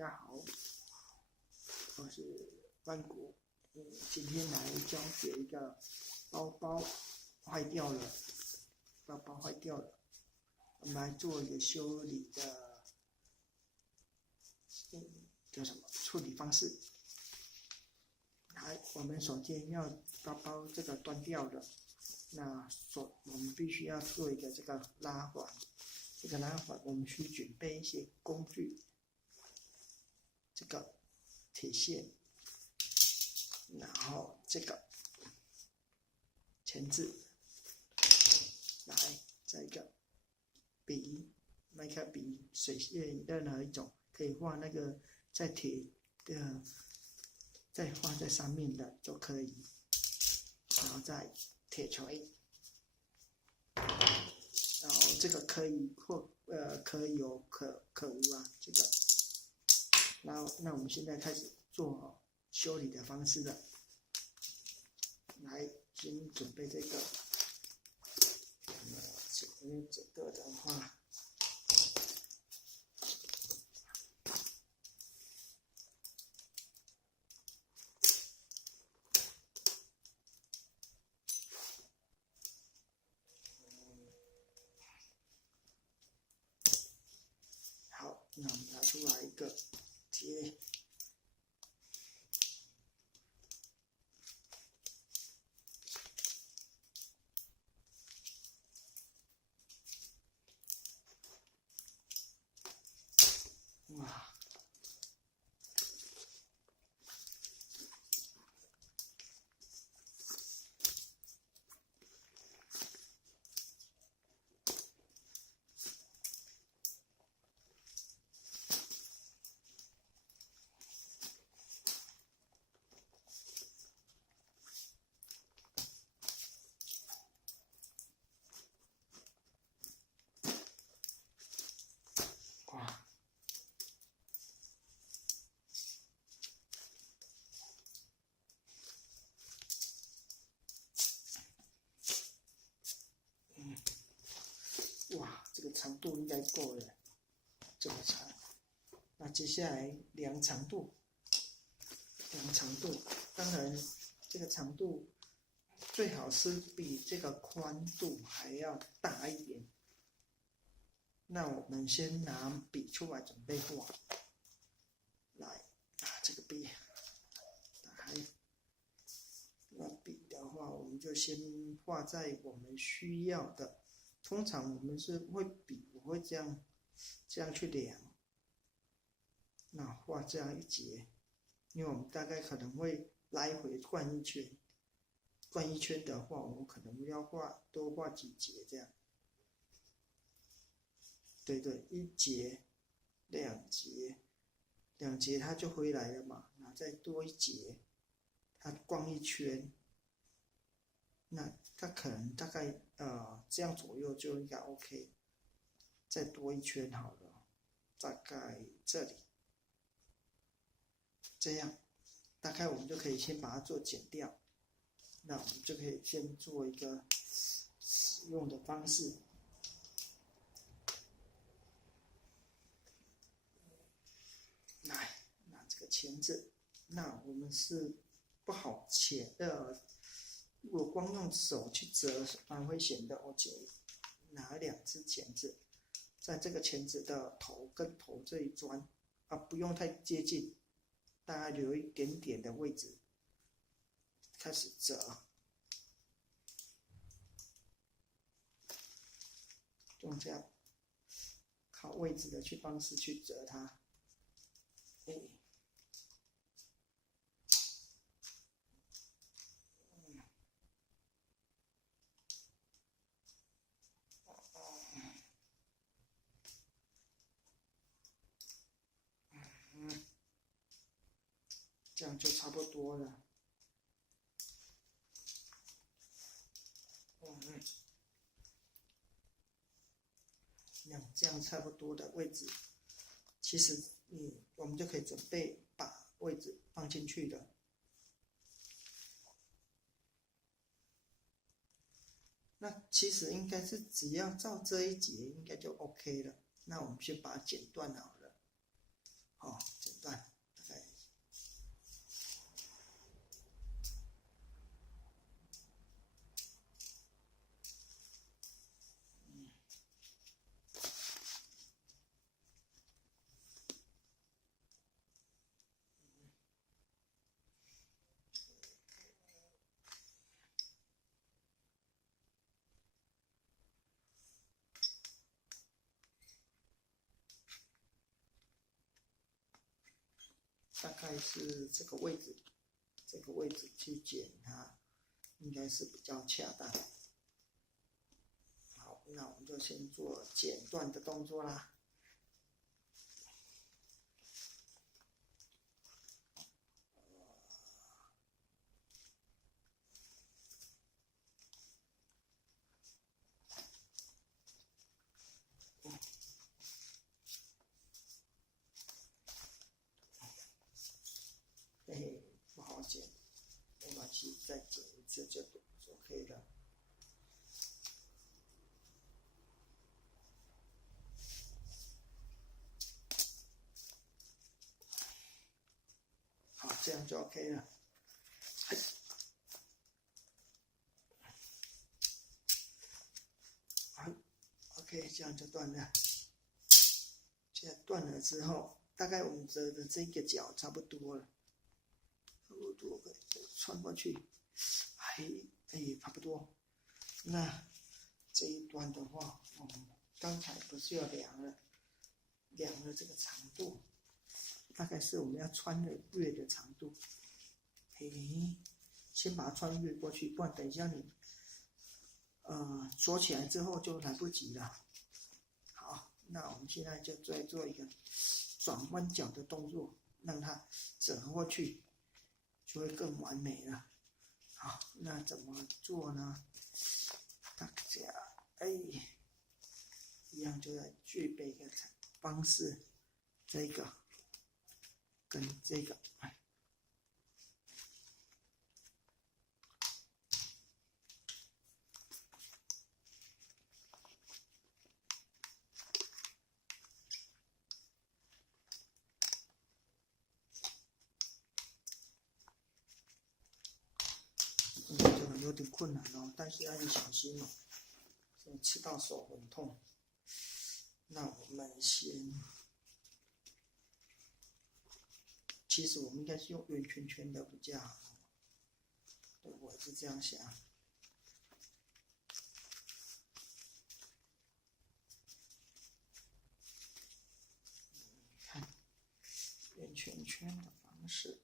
家好，我是万国。今天来教学一个包包坏掉了，我们来做一个修理的，叫什么处理方式？来，我们首先要包包这个断掉了，我们必须要做一个这个拉环。这个拉环我们需准备一些工具，这个铁线，然后这个钳子，来再一个笔，麦克笔、水线，任何一种可以画那个在铁的，再画在上面的就可以，然后再铁锤。然后这个可以可有可无啊，这个。然后那我们现在开始做修理的方式了。来，先准备这个，这个的话，好，那我们拿出来一个接。哇！哇，这个长度应该够了，这么长。那接下来量长度，当然这个长度最好是比这个宽度还要大一点。那我们先拿笔出来准备画。来，这个笔打开。那笔的话，我们就先画在我们需要的。通常我们是我会这样去量，那画这样一节，因为我们大概可能会来回转一圈，的话，我们可能要多画几节这样。对，一节、两节它就回来了嘛，然后再多一节，它逛一圈。那它可能大概这样左右就应该 OK， 再多一圈好了，大概这里，这样大概我们就可以先把它做剪掉。那我们就可以先做一个使用的方式。来，拿这个钳子，那我们是不好如果光用手去折蛮危险的，我建议拿2支钳子，在这个钳子的头跟头这一钻，不用太接近，大概留一点点的位置，开始折，用这样靠位置的方式去折它。这样就差不多了。这样差不多的位置，其实我们就可以准备把位置放进去了。那其实应该是只要照这一节应该就 OK 了。那我们先把它剪断好了，剪大概是这个位置去剪它，应该是比较恰当。好，那我们就先做剪断的动作啦。不好剪，没关系，再剪一次就可以了。好，这样就 OK 了。好 ，OK， 这样就断了。现在断了之后，大概我们折的这个角差不多了。穿过去，差不多。那这一端的话，我们刚才不是要量了这个长度，大概是我们要穿越的长度。先把它穿越过去，不然等一下你锁起来之后就来不及了。好，那我们现在就再做一个转弯角的动作，让它折过去。就会更完美了。好，那怎么做呢？大家一样就要具备一个方式，这个跟这个有点困难哦，但是要很小心哦，吃到手很痛。那我们其实我们应该是用圆圈圈的比较好，对，我是这样想。看圆圈圈的方式。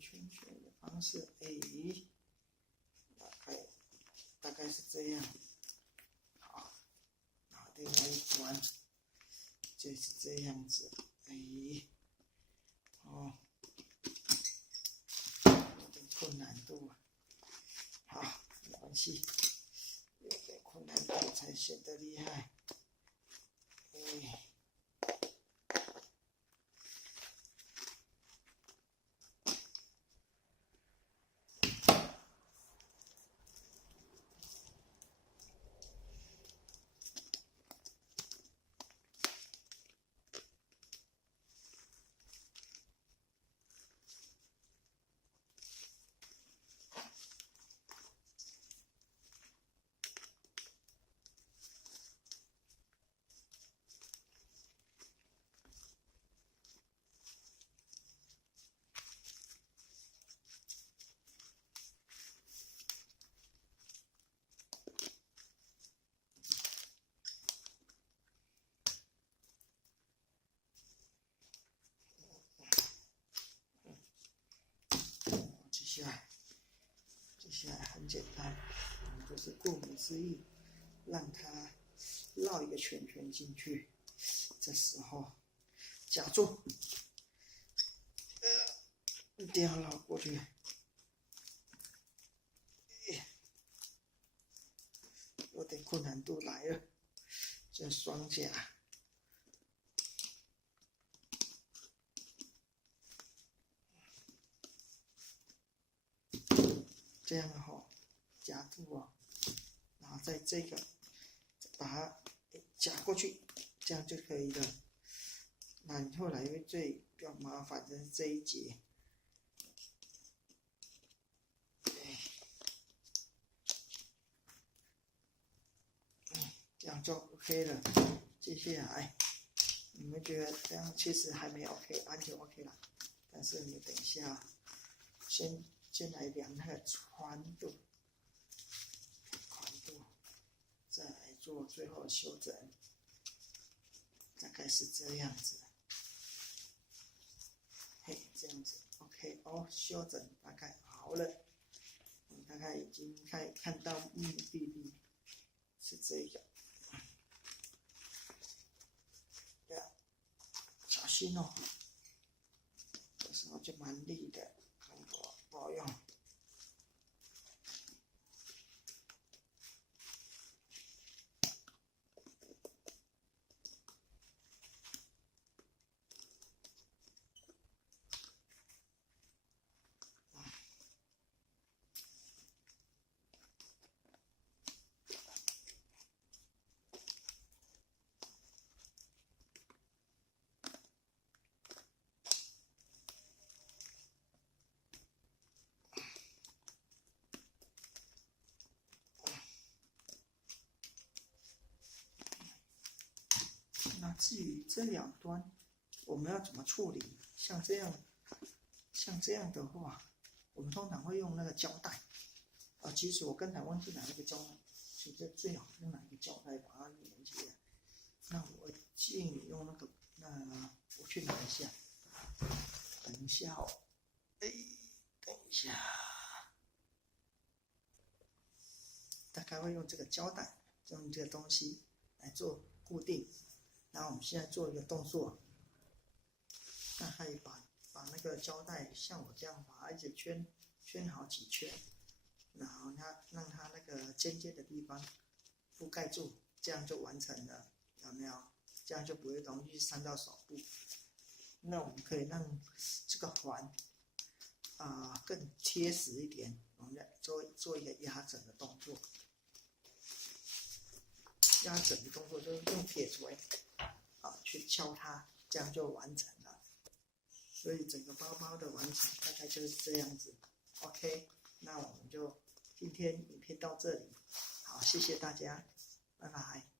圈圈的方式，大概是这样。好，然后另外一端就是这样子，有点困难度啊。好，没关系，有点困难度才显得厉害。接下来很简单，我们就是顾名思义，让它绕一个圈圈进去。这时候夹住，一定要绕过去。有点困难度来了，这双夹。这样夹住然后在这个把它夹过去，这样就可以了。那你后来比较麻烦的是这一节，这样就 OK 了。接下来你们觉得这样其实还没 OK， 完全 OK 了，但是你等一下先来量那个穿度。做最后修整，大概是这样子。嘿，这样子 ，OK 哦，修整大概好了，我大概已经看到目的地是这个，要小心哦，有时候就蛮利的，不好用。那至于这两端我们要怎么处理？像这样的话，我们通常会用那个胶带。其实我刚才忘记拿那个胶带，其实最好用拿一个胶带把它连起来。那我建议用那个，我去拿一下，等一下哦，等一下，大概会用这个胶带，用这个东西来做固定。那我们现在做一个动作，大概把那个胶带像我这样把它一直圈好几圈，然后让它那个尖尖的地方覆盖住，这样就完成了，有没有？这样就不会容易伤到手部。那我们可以让这个环更贴实一点，我们来做一个压整的动作。压整的动作就是用铁锤去敲它，这样就完成了。所以整个包包的完成大概就是这样子。OK， 那我们就今天影片到这里，好，谢谢大家，拜拜。